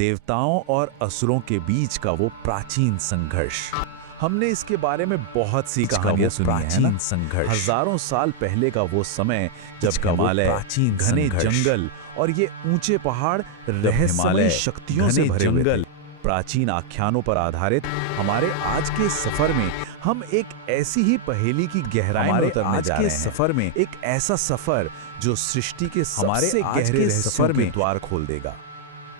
देवताओं और असुरों के बीच का वो प्राचीन संघर्ष। हमने इसके बारे में बहुत सी कहानियां सुनी है ना? संघर्ष हजारों साल पहले का वो समय जब हिमालय, प्राचीन घने जंगल और ये ऊंचे पहाड़ रहस्यमयी शक्तियों से भरे जंगल, प्राचीन आख्यानों पर आधारित हमारे आज के सफर में हम एक ऐसी ही पहेली की गहराई में उतरने जा रहे हैं। सफर में एक ऐसा सफर जो सृष्टि के सबसे गहरे सफर में द्वार खोल देगा।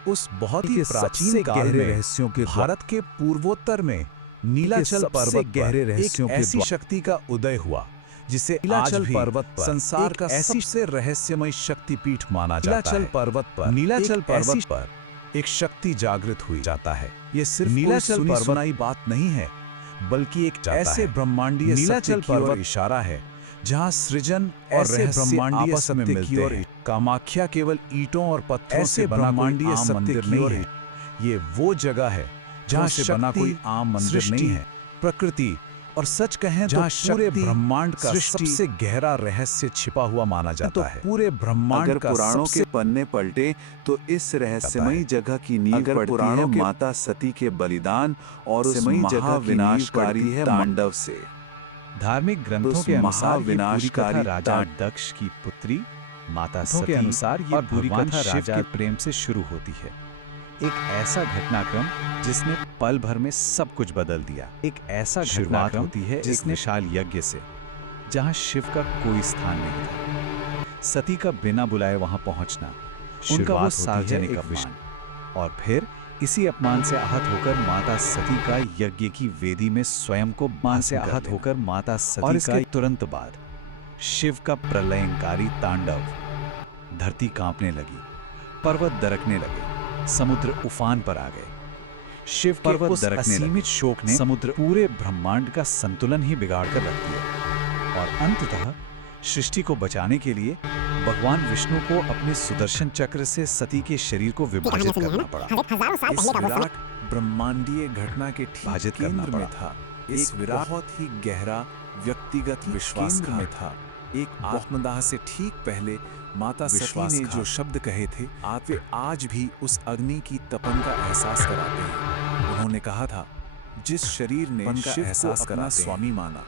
उस बहुत ही प्राचीन गहरे रहस्यों के भारत के पूर्वोत्तर में नीलाचल पर्वत गहरे रहस्यों की ऐसी शक्ति का उदय हुआ जिसे नीलाचल पर्वत पर संसार का सबसे रहस्यमय शक्तिपीठ माना जाता है। नीलाचल पर्वत पर एक शक्ति जागृत हुई जाता है। ये सिर्फ नीलाचल पर्वत बात नहीं है, बल्कि एक ऐसे ब्रह्मांडीय नीलाचल पर्वत इशारा है जहां सृजन और ब्रह्मांडीय सत्य की ओर। कामाख्या केवल ईंटों और पत्थरों से ब्रह्मांडीय सत्य की ओर है। ये वो जगह है जहां से बना कोई आम मंदिर नहीं है। प्रकृति और सच कहें तो पूरे ब्रह्मांड का सबसे गहरा रहस्य छिपा हुआ माना जाता है। पूरे ब्रह्मांड का पुराणों के पन्ने पलटे तो इस रहस्यमयी जगह की नींव पड़ती है माता सती के बलिदान और उस जगह विनाशकारी है तांडव से। धार्मिक ग्रंथों के अनुसार विनाशकारी राजा दक्ष की पुत्री माता सती के अनुसार ये पूरी कथा राजा प्रेम से शुरू होती है। एक ऐसा घटनाक्रम जिसने पल भर में सब कुछ बदल दिया। एक ऐसा शुरुआत होती है जिसने विशाल यज्ञ से, जहां शिव का कोई स्थान नहीं था। सती का बिना बुलाए वहां पहुंचना, उनका वो सार्वजनिक अपमान, और फिर इसी अपमान से आहत होकर माता सती का यज्ञ की वेदी में स्वयं को मान से आहत होकर माता सती और इसके तुरंत बाद शिव का प्रलयंकारी तांडव। धरती कांपने लगी, पर्वत दरकने लगे, समुद्र उफान पर आ गए। शिव पर्वत दरकने असीमित शोक ने समुद्र पूरे ब्रह्मांड का संतुलन ही बिगाड़ कर रख दिया। और अंततः सृष्टि को बचाने के लिए भगवान विष्णु को अपने सुदर्शन चक्र से सती के शरीर को विभाजित करना पड़ा। इस विराट ब्रह्मांडीय घटना के ठीक केंद्र में था इस बहुत ही गहरा व्यक्तिगत विश्वास में था। एक आत्मदाह से ठीक पहले माता सती ने जो शब्द कहे थे वे आज भी उस अग्नि की तपन का एहसास कराते हैं। उन्होंने कहा था, जिस शरीर ने का एहसास करा स्वामी माना,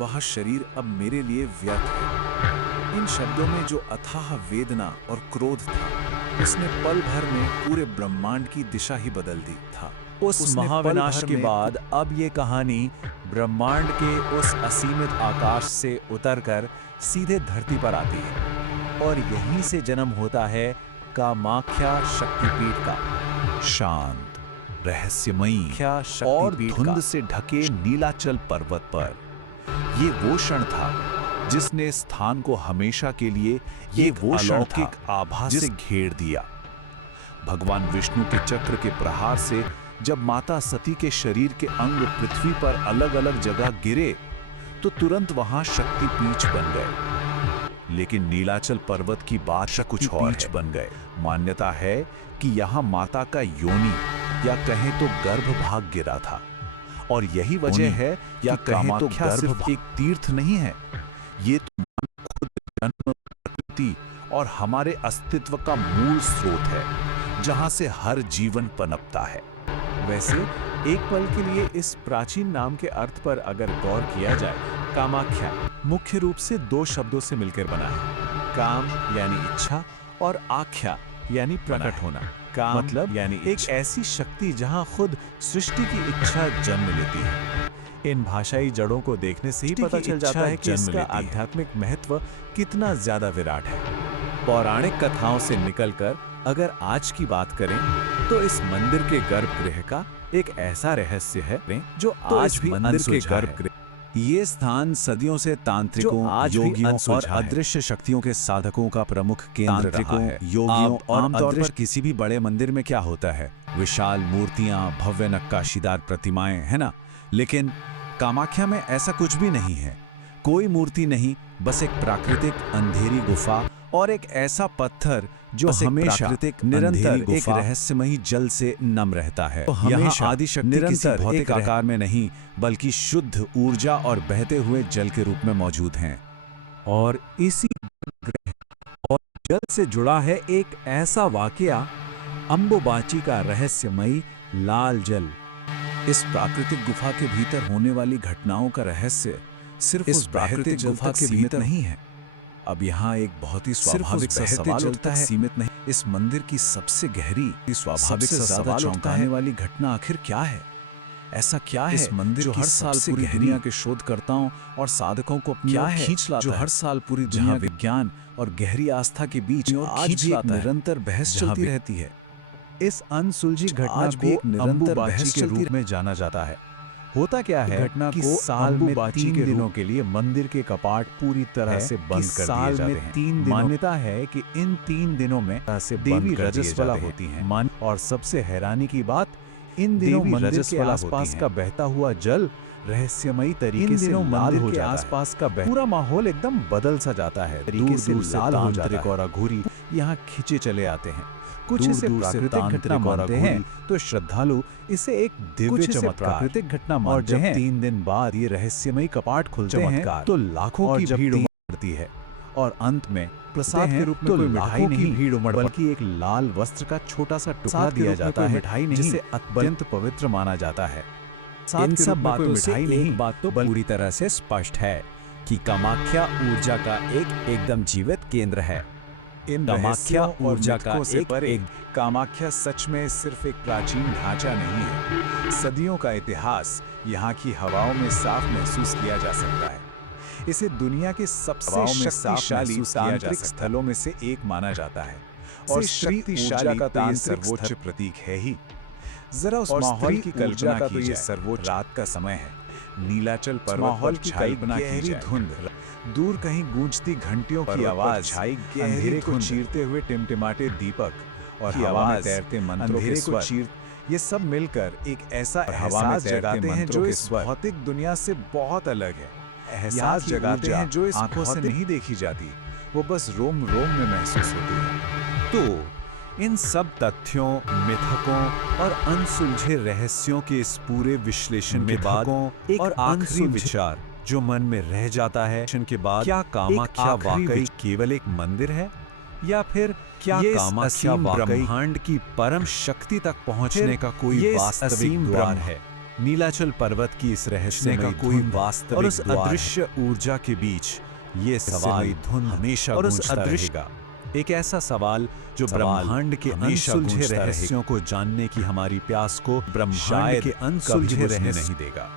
वह शरीर अब मेरे लिए व्यर्थ है। इन शब्दों में जो अथाह वेदना और क्रोध था, उसने पल भर में पूरे ब्रह्मांड की दिशा ही बदल दी था। उस महाविनाश के बाद अब ये कहानी ब्रह्मांड के उस असीमित आकाश से उतरकर सीधे धरती पर आती है, और यहीं से जन्म होता है कामाख्या शक्तिपीठ का। शांत, रहस्यमयी और धुंध से ढके नीलाचल पर्वत पर ये वो क्षण था जिसने स्थान को हमेशा के लिए ये वो अलौकिक आभा से घेर दिया। भगवान विष्णु के चक्र के प्रहार से जब माता सती के शरीर के अंग पृथ्वी पर अलग अलग जगह गिरे तो तुरंत वहां शक्तिपीठ बन गए। लेकिन नीलाचल पर्वत की बात कुछ और बन गए। मान्यता है कि यहाँ माता का योनि या कहें तो गर्भ भाग गिरा था, और यही वजह है या कहें तो गर्भ एक तीर्थ नहीं है, ये तो खुद जन्म, प्रकृति और हमारे अस्तित्व का मूल स्रोत है, जहां से हर जीवन पनपता है। वैसे एक पल के लिए इस प्राचीन नाम के अर्थ पर अगर गौर किया जाए, कामाख्या मुख्य रूप से दो शब्दों से मिलकर बना है। काम यानी इच्छा और आख्या यानी प्रकट होना। काम मतलब यानी एक ऐसी शक्ति जहां खुद सृष्टि की इच्छा जन्म लेती है। इन भाषाई जड़ों को देखने से ही पता चल जाता है कि इसका आध्यात्मिक महत्व कितना ज्यादा विराट है। पौराणिक कथाओं से निकलकर अगर आज की बात करें तो इस मंदिर के गर्भगृह का एक ऐसा रहस्य है जो आज भी मंदिर के गर्भगृह। ये स्थान सदियों से तांत्रिकों, योगियों और अदृश्य शक्तियों के साधकों का प्रमुख केंद्र रहा है। योगियों और आमतौर पर किसी भी बड़े मंदिर में क्या होता है, विशाल मूर्तियां, भव्य नक्काशीदार प्रतिमाएं, है ना? लेकिन कामाख्या में ऐसा कुछ भी नहीं है। कोई मूर्ति नहीं, बस एक प्राकृतिक अंधेरी गुफा और एक ऐसा पत्थर जो हमेशा निरंतर एक रहस्यमयी जल से नम रहता है। तो यहाँ आदिशक्ति निरंतर भौतिक आकार में नहीं बल्कि शुद्ध ऊर्जा और बहते हुए जल के रूप में मौजूद हैं। और इसी और जल से जुड़ा है एक ऐसा वाकया अंबुबाची का रहस्यमयी लाल जल। इस प्राकृतिक गुफा के भीतर होने वाली घटनाओं का रहस्य सिर्फ इस प्राकृतिक गुफा के भीतर नहीं है। अब यहाँ एक बहुत ही स्वाभाविक सा सवाल उठता है, सीमित नहीं, इस मंदिर की सबसे गहरी, स्वाभाविक सा ज्यादा चौंकाने वाली घटना आखिर क्या है? ऐसा क्या है इस मंदिर जो हर साल पूरी दुनिया के शोधकर्ताओं और साधकों को अपनी ओर खींच लाता है, जो हर साल पूरी दुनिया विज्ञान और गहरी आस्था के बीच आज भी एक निरंतर बहस चलती रहती है। इस अनसुलझी घटना आज भी को एक निरंतर अंबुबाची बहस के चलती रूप में जाना जाता है। होता क्या है घटना कि को साल में अंबुबाची 3 के दिनों के लिए मंदिर के कपाट पूरी तरह से बंद कर दिए जाते हैं। 3 दिनों मान्यता है कि इन 3 दिनों में से देवी रजस्वला होती हैं। और सबसे हैरानी की बात, इन दिनों मंदिर के आसपास का बहता हुआ जल रहस्यमयी तरीके से लाल हो जाता है। आसपास का पूरा माहौल एकदम बदल सा जाता है। तरीके से लाल हो जाता है और अघोरी यहाँ खींचे चले आते हैं। कुछ इसे प्राकृतिक घटना मानते हैं तो श्रद्धालु इसे एक दिव्य प्राकृतिक घटना मानते हैं। 3 दिन बाद ये रहस्यमयी कपाट खुलते हैं तो लाखों की भीड़ उमड़ती है और अंत में प्रसाद के रूप में कोई मिठाई नहीं, भीड़ उमड़ बल्कि एक लाल वस्त्र का छोटा सा टुकड़ा दिया जाता है, मिठाई नहीं, जिसे अत्यंत पवित्र माना जाता है। इन सब बातों से एक बात तो पूरी तरह से स्पष्ट है कि कामाख्या ऊर्जा का एकदम जीवित केंद्र है। इन कामाख्या ऊर्जा का एक कामाख्या सच में सिर्फ एक प्राचीन ढांचा नहीं है। सदियों का इतिहास यहाँ की हवाओं में साफ महसूस किया जा सकता है। इसे दुनिया के सबसे शक्तिशाली तांत्रिक स्थलों में से एक माना जाता है और शक्तिशाली का तो ये सर्वोच्च प्रतीक है ही। जरा उस माहौल की कल्पना का तो ये सर्वोच्च रात का समय है। नीलाचल पर्वत पर छाई गहरी धुंध, दूर कहीं गूंजती घंटियों की आवाज, अंधेरे को चीरते हुए टिमटिमाते दीपक और हवा में तैरते मंत्रों के स्वर, ये सब मिलकर एक ऐसा एहसास जगाते हैं जो इस भौतिक दुनिया से बहुत अलग है। एहसास जगाते हैं जो इस आंखों से नहीं देखी जाती, वो बस रोम रोम में महसूस होती है। तो इन सब तथ्यों, मिथकों और अनसुलझे रहस्यों के इस पूरे विश्लेषण के बाद एक और आखिरी विचार जो मन में रह जाता है के बाद, क्या कामाख्या वाकई केवल एक मंदिर है या फिर क्या कामाख्या ब्रह्मांड की परम शक्ति तक पहुंचने का कोई वास्तविक द्वार है? नीलाचल पर्वत की इस रहस्य का कोई वास्तविक और उस अदृश्य ऊर्जा के बीच ये सवाल धुन हमेशा और उस अदृश्य एक ऐसा सवाल जो ब्रह्मांड के अनसुलझे रहस्यों को जानने की हमारी प्यास को ब्रह्मांड के अनसुलझे रहने नहीं देगा।